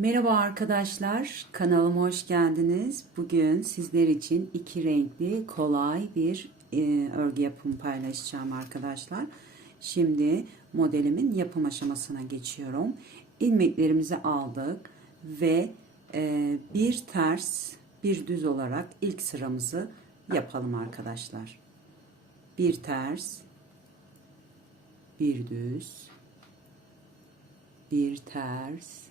Merhaba arkadaşlar, kanalıma hoş geldiniz. Bugün sizler için iki renkli, kolay bir e, örgü yapımı paylaşacağım arkadaşlar. Şimdi modelimin yapım aşamasına geçiyorum. İlmeklerimizi aldık ve e, bir ters, bir düz olarak ilk sıramızı yapalım arkadaşlar. Bir ters, bir düz, bir ters,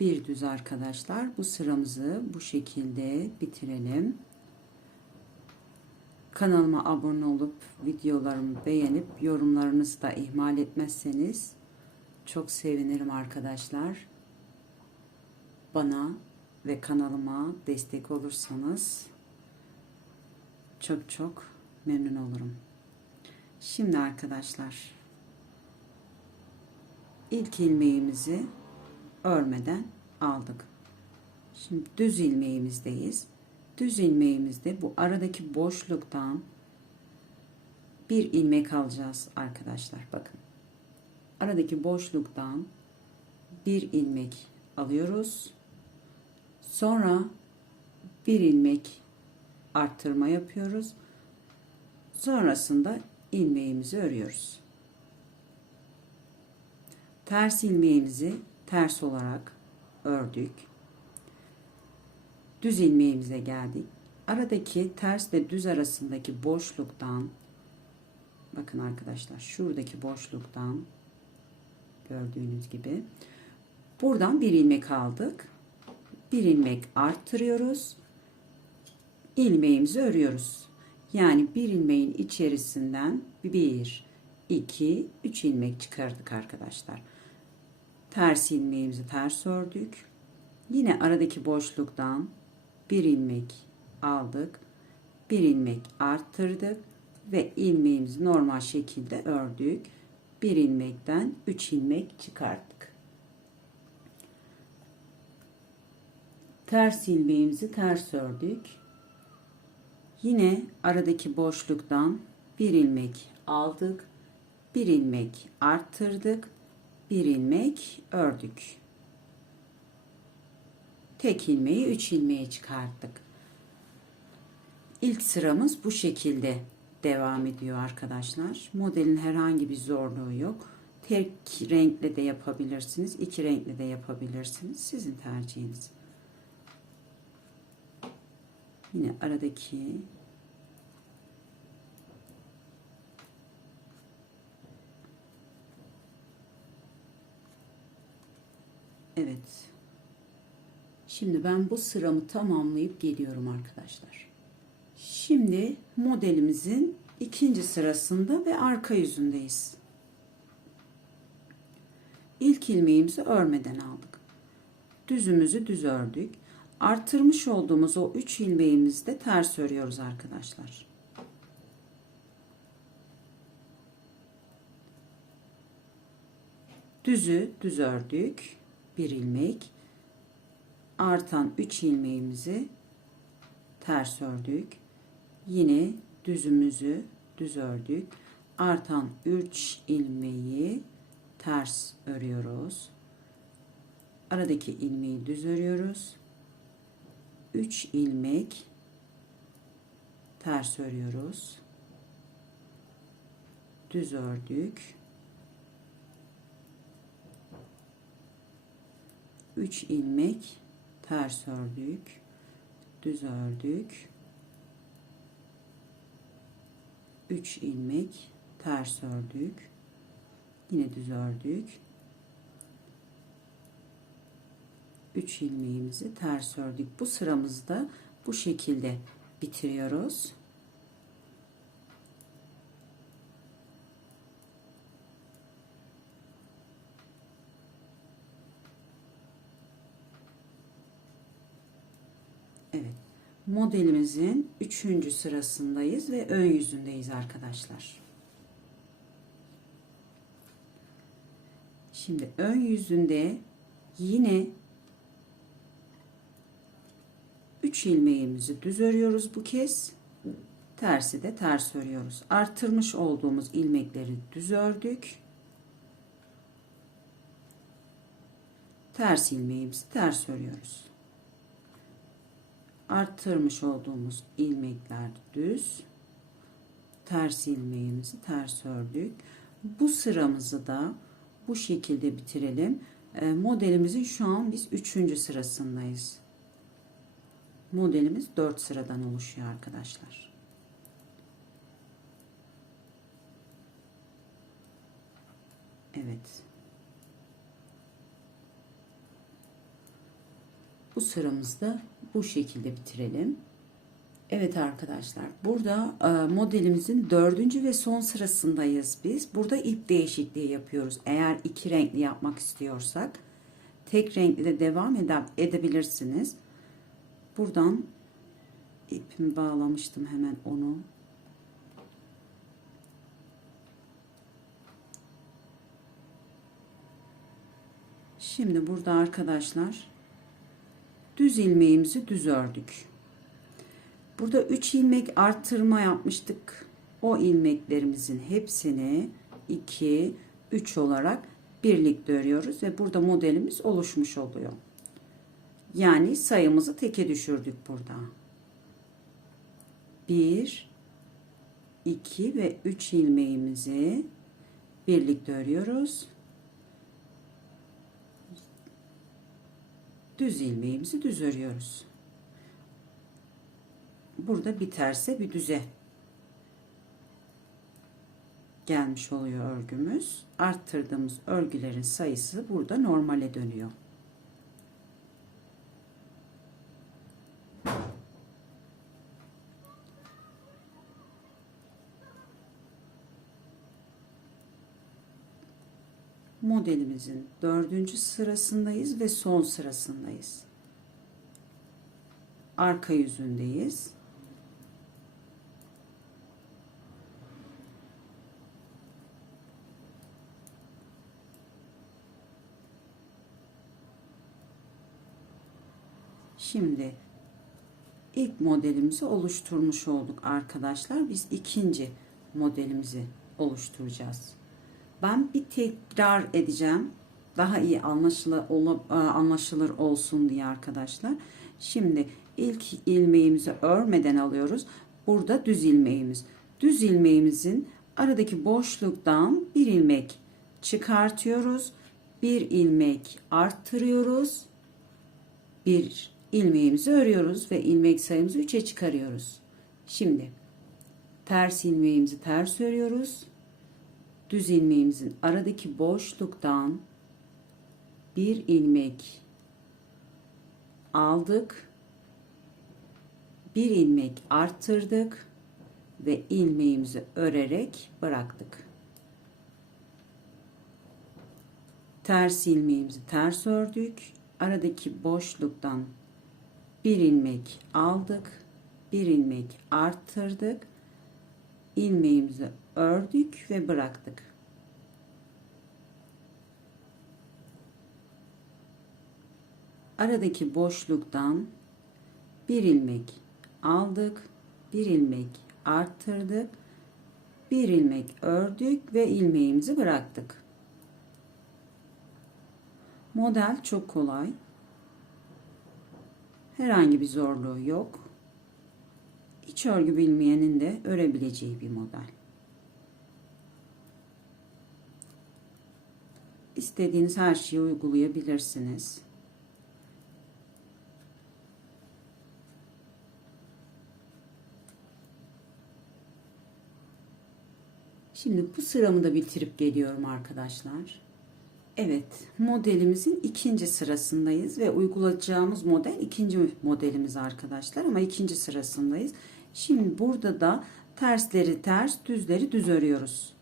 bir düz arkadaşlar. Bu sıramızı bu şekilde bitirelim. Kanalıma abone olup videolarımı beğenip yorumlarınızı da ihmal etmezseniz çok sevinirim arkadaşlar. Bana ve kanalıma destek olursanız çok çok memnun olurum. Şimdi arkadaşlar ilk ilmeğimizi örmeden aldık. Şimdi düz ilmeğimizdeyiz. Düz ilmeğimizde bu aradaki boşluktan bir ilmek alacağız arkadaşlar. Bakın. Aradaki boşluktan bir ilmek alıyoruz. Sonra bir ilmek arttırma yapıyoruz. Sonrasında ilmeğimizi örüyoruz. Ters ilmeğimizi ters olarak ördük. Düz ilmeğimize geldik. Aradaki ters ve düz arasındaki boşluktan bakın arkadaşlar şuradaki boşluktan gördüğünüz gibi buradan bir ilmek aldık. Bir ilmek arttırıyoruz. ilmeğimizi örüyoruz. Yani bir ilmeğin içerisinden bir, iki, üç ilmek çıkardık arkadaşlar ters ilmeğimizi ters ördük. Yine aradaki boşluktan bir ilmek aldık. Bir ilmek arttırdık ve ilmeğimizi normal şekilde ördük. Bir ilmekten 3 ilmek çıkarttık. Ters ilmeğimizi ters ördük. Yine aradaki boşluktan bir ilmek aldık. Bir ilmek arttırdık bir ilmek ördük. Tek ilmeği üç ilmeğe çıkarttık. İlk sıramız bu şekilde devam ediyor arkadaşlar. Modelin herhangi bir zorluğu yok. Tek renkle de yapabilirsiniz. iki renkle de yapabilirsiniz. Sizin tercihiniz. Yine aradaki Evet. Şimdi ben bu sıramı tamamlayıp geliyorum arkadaşlar. Şimdi modelimizin ikinci sırasında ve arka yüzündeyiz. İlk ilmeğimizi örmeden aldık. Düzümüzü düz ördük. Artırmış olduğumuz o 3 ilmeğimizde ters örüyoruz arkadaşlar. Düzü düz ördük bir ilmek artan 3 ilmeğimizi ters ördük. Yine düzümüzü düz ördük. Artan 3 ilmeği ters örüyoruz. Aradaki ilmeği düz örüyoruz. 3 ilmek ters örüyoruz. Düz ördük. 3 ilmek ters ördük düz ördük. 3 ilmek ters ördük yine düz ördük. 3 ilmeğimizi ters ördük. Bu sıramızda bu şekilde bitiriyoruz Evet. Modelimizin üçüncü sırasındayız ve ön yüzündeyiz arkadaşlar. Şimdi ön yüzünde yine 3 ilmeğimizi düz örüyoruz bu kez. Tersi de ters örüyoruz. Artırmış olduğumuz ilmekleri düz ördük. Ters ilmeğimizi ters örüyoruz. Arttırmış olduğumuz ilmekler düz. Ters ilmeğimizi ters ördük. Bu sıramızı da bu şekilde bitirelim. E, modelimizin şu an biz 3. sırasındayız. Modelimiz 4 sıradan oluşuyor arkadaşlar. Evet. Bu sıramızda bu şekilde bitirelim. Evet arkadaşlar burada e, modelimizin dördüncü ve son sırasındayız biz. Burada ip değişikliği yapıyoruz. Eğer iki renkli yapmak istiyorsak tek renkli de devam ede edebilirsiniz. Buradan ipimi bağlamıştım hemen onu. Şimdi burada arkadaşlar düz ilmeğimizi düz ördük. Burada 3 ilmek arttırma yapmıştık. O ilmeklerimizin hepsini 2, 3 olarak birlikte örüyoruz ve burada modelimiz oluşmuş oluyor. Yani sayımızı teke düşürdük burada. 1, 2 ve 3 ilmeğimizi birlikte örüyoruz. Düz ilmeğimizi düz örüyoruz burada biterse bir düze gelmiş oluyor örgümüz. Arttırdığımız örgülerin sayısı burada normale dönüyor. Modelimizin dördüncü sırasındayız ve son sırasındayız. Arka yüzündeyiz. Şimdi ilk modelimizi oluşturmuş olduk arkadaşlar. Biz ikinci modelimizi oluşturacağız. Ben bir tekrar edeceğim. Daha iyi anlaşılır, e, anlaşılır olsun diye arkadaşlar. Şimdi ilk ilmeğimizi örmeden alıyoruz. Burada düz ilmeğimiz. Düz ilmeğimizin aradaki boşluktan bir ilmek çıkartıyoruz. Bir ilmek arttırıyoruz. Bir ilmeğimizi örüyoruz ve ilmek sayımızı 3'e çıkarıyoruz. Şimdi ters ilmeğimizi ters örüyoruz. Düz ilmeğimizin aradaki boşluktan bir ilmek aldık. Bir ilmek arttırdık ve ilmeğimizi örerek bıraktık. Ters ilmeğimizi ters ördük. Aradaki boşluktan bir ilmek aldık bir ilmek arttırdık ilmeğimizi ördük ve bıraktık. Aradaki boşluktan bir ilmek aldık bir ilmek arttırdık bir ilmek ördük ve ilmeğimizi bıraktık. Model çok kolay. Herhangi bir zorluğu yok. İç örgü bilmeyenin de örebileceği bir model. İstediğiniz her şeyi uygulayabilirsiniz. Şimdi bu sıramı da bitirip geliyorum arkadaşlar. Evet, modelimizin ikinci sırasındayız ve uygulayacağımız model ikinci modelimiz arkadaşlar ama ikinci sırasındayız. Şimdi burada da tersleri ters, düzleri düz örüyoruz.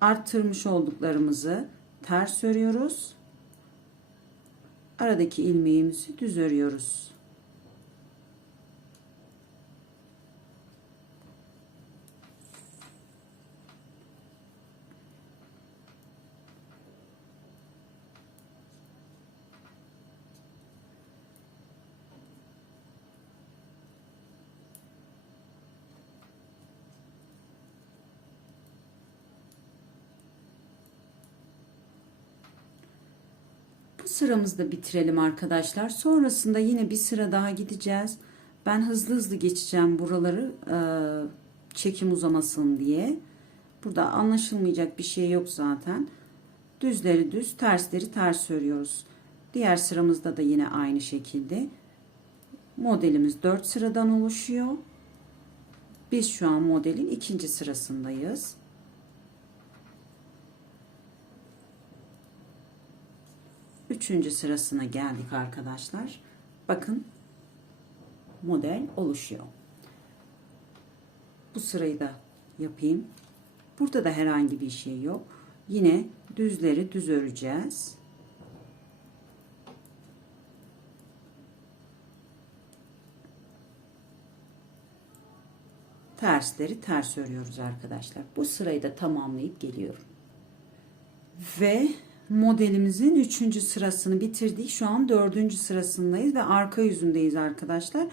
Arttırmış olduklarımızı ters örüyoruz. Aradaki ilmeğimizi düz örüyoruz. Sıramızda bitirelim arkadaşlar. Sonrasında yine bir sıra daha gideceğiz. Ben hızlı hızlı geçeceğim buraları e, çekim uzamasın diye. Burada anlaşılmayacak bir şey yok zaten. Düzleri düz, tersleri ters örüyoruz. Diğer sıramızda da yine aynı şekilde. Modelimiz 4 sıradan oluşuyor. Biz şu an modelin ikinci sırasındayız. Üçüncü sırasına geldik arkadaşlar. Bakın model oluşuyor. Bu sırayı da yapayım. Burada da herhangi bir şey yok. Yine düzleri düz öreceğiz. Tersleri ters örüyoruz arkadaşlar. Bu sırayı da tamamlayıp geliyorum. Ve modelimizin üçüncü sırasını bitirdik. Şu an dördüncü sırasındayız ve arka yüzündeyiz arkadaşlar.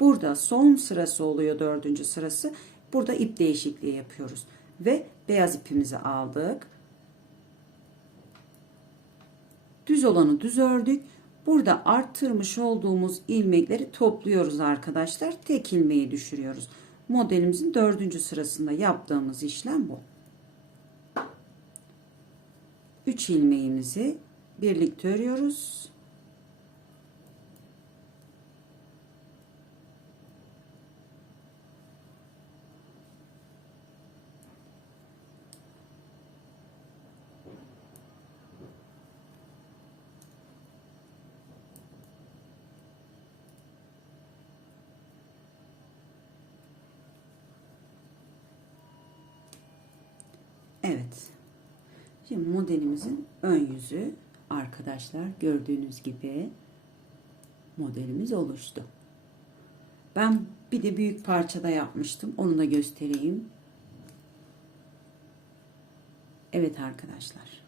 Burada son sırası oluyor dördüncü sırası. Burada ip değişikliği yapıyoruz. Ve beyaz ipimizi aldık. Düz olanı düz ördük. Burada arttırmış olduğumuz ilmekleri topluyoruz arkadaşlar. Tek ilmeği düşürüyoruz. Modelimizin dördüncü sırasında yaptığımız işlem bu. 3 ilmeğimizi birlikte örüyoruz. Evet. Şimdi modelimizin ön yüzü arkadaşlar gördüğünüz gibi modelimiz oluştu. Ben bir de büyük parçada yapmıştım. Onu da göstereyim. Evet arkadaşlar.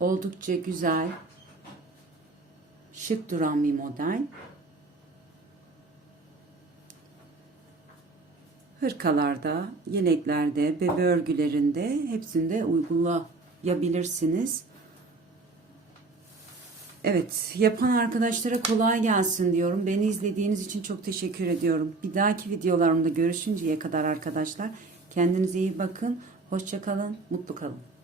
Oldukça güzel, şık duran bir model. Hırkalarda, yeleklerde, bebe örgülerinde hepsinde uygulayabilirsiniz. Evet, yapan arkadaşlara kolay gelsin diyorum. Beni izlediğiniz için çok teşekkür ediyorum. Bir dahaki videolarımda görüşünceye kadar arkadaşlar kendinize iyi bakın. Hoşça kalın, mutlu kalın.